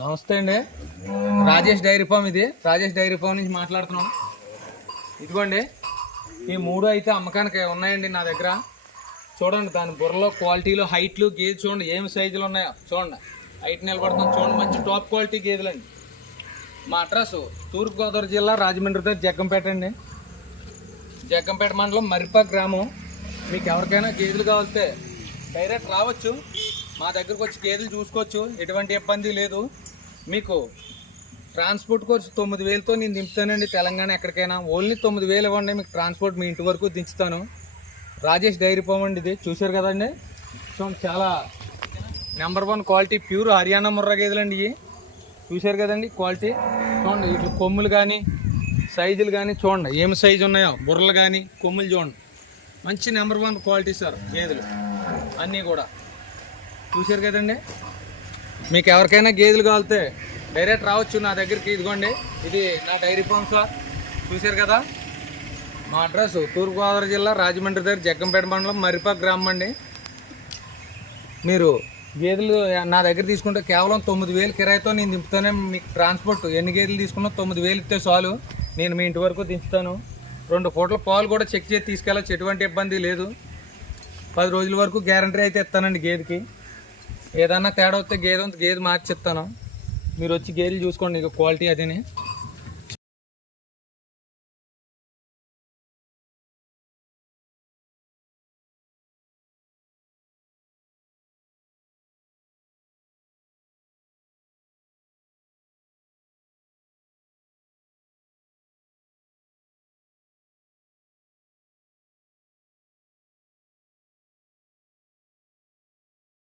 నమస్తే అండి, Rajesh dairy farm. ఇది రాజేష్ డైరీ ఫామ్ నుంచి మాట్లాడుతున్నాం. ఇదిగోండి, ఈ మూడు అయితే అమ్మకానికి ఉన్నాయండి నా దగ్గర. చూడండి, దాని బుర్రలో క్వాలిటీలో హైట్లు గేదె చూడండి ఏమి సైజులు ఉన్నాయో చూడండి. హైట్ నిలబడుతుంది చూడండి, మంచి టాప్ క్వాలిటీ గేదెలు అండి. మా అడ్రస్ తూర్పుగోదావరి జిల్లా రాజమండ్రి దగ్గర జగ్గంపేట అండి. జగ్గంపేట మండలం మరిపా గ్రామం. మీకు ఎవరికైనా గేదెలు కావాలితే డైరెక్ట్ రావచ్చు, మా దగ్గరకు వచ్చి గేదెలు చూసుకోవచ్చు, ఎటువంటి ఇబ్బంది లేదు. మీకు ట్రాన్స్పోర్ట్ ఖర్చు 9,000తో నేను దింపుతానండి. తెలంగాణ ఎక్కడికైనా ఓన్లీ 9,000 ఇవ్వండి, మీకు ట్రాన్స్పోర్ట్ మీ ఇంటి వరకు దించుతాను. రాజేష్ డైరీ ఫామ్ అండి. ఇది చూశారు కదండి, సో చాలా number 1 quality pure Haryana Murrah గేదెలు అండి. ఇవి చూశారు కదండి క్వాలిటీ. చూడండి ఇట్లా కొమ్ములు కానీ సైజులు కానీ చూడండి ఏమి సైజు ఉన్నాయో, బుర్రలు కానీ కొమ్ములు చూడండి. మంచి నెంబర్ 1 క్వాలిటీ సార్ గేదెలు అన్నీ కూడా. చూశారు కదండి, మీకు ఎవరికైనా గేదెలు కావాలితే డైరెక్ట్ రావచ్చు నా దగ్గరికి. ఇదిగోండి, ఇది నా డైరీ ఫామ్ సార్. చూశారు కదా, మా అడ్రస్ తూర్పుగోదావరి జిల్లా రాజమండ్రి దగ్గర జగ్గంపేట మండలం మరిపా గ్రామం అండి. మీరు గేదెలు నా దగ్గర తీసుకుంటే కేవలం 9,000 కిరాయితో నేను దింపుతానే. మీకు ట్రాన్స్పోర్ట్ ఎన్ని గేదెలు తీసుకున్నా 9,000 ఇస్తే చాలు, నేను మీ ఇంటి వరకు దించుతాను. 2 పూటల పాలు కూడా చెక్ చేసి తీసుకెళ్ళచ్చు, ఎటువంటి ఇబ్బంది లేదు. 10 రోజుల వరకు గ్యారంటీ అయితే ఇస్తానండి గేదెకి. ఏదన్నా తేడా వస్తే గేదె మార్చి ఇస్తాను. మీరు వచ్చి గేదెలు చూసుకోండి, ఇక క్వాలిటీ అదిని.